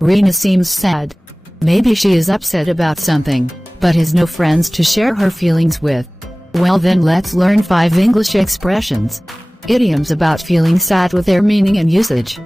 Rina seems sad. Maybe she is upset about something, but has no friends to share her feelings with. Well then, let's learn 5 English expressions. Idioms about feeling sad with their meaning and usage.